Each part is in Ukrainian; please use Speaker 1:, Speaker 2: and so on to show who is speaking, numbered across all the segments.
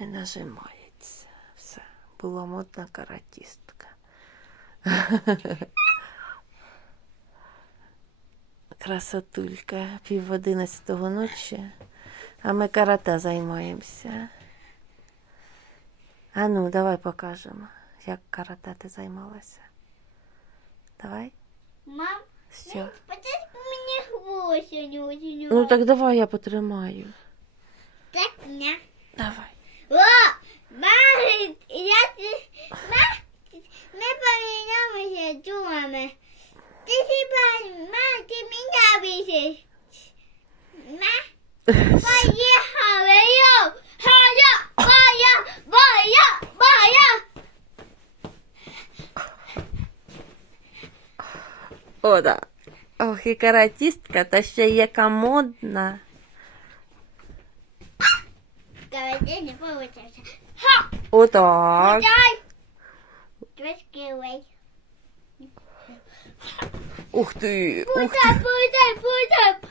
Speaker 1: Не нажимається. Все. Була модна каратістка. Красотулька, пів одинадцятого ночі, а ми карате займаємося. А ну, давай покажемо, як карате ти займалася. Давай.
Speaker 2: Мам,
Speaker 1: Все.
Speaker 2: подать мені хвост.
Speaker 1: Ну так давай я потримаю.
Speaker 2: Так, не.
Speaker 1: Давай.
Speaker 2: О, мам, я ти, ма, ми помінялися думами. Ти хіба, ма, ти мене бісиш. Ма, поїхали, йо, хая, бая, бая, бая.
Speaker 1: О, да. Ох, і каратістка, та ще яка модна.
Speaker 2: Короче, не получается. Ха!
Speaker 1: Отак.
Speaker 2: Дай! Трошки вей.
Speaker 1: Ух ты! Ух
Speaker 2: ты. пультай, пультай!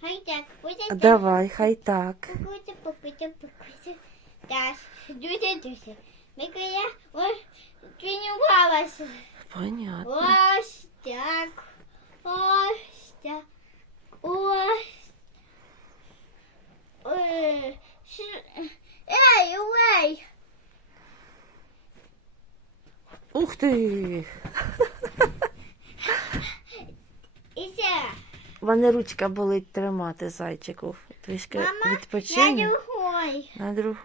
Speaker 2: Хай-так, пультай.
Speaker 1: Давай, хай так.
Speaker 2: Пукуйте,
Speaker 1: пукуйте,
Speaker 2: пукуйте. Да, дюся, дюся. Микая, ой, тренировалась. Понятно.
Speaker 1: Ух ти. Мене ручка болить тримати зайчиків. Трішки відпочинь. На другу.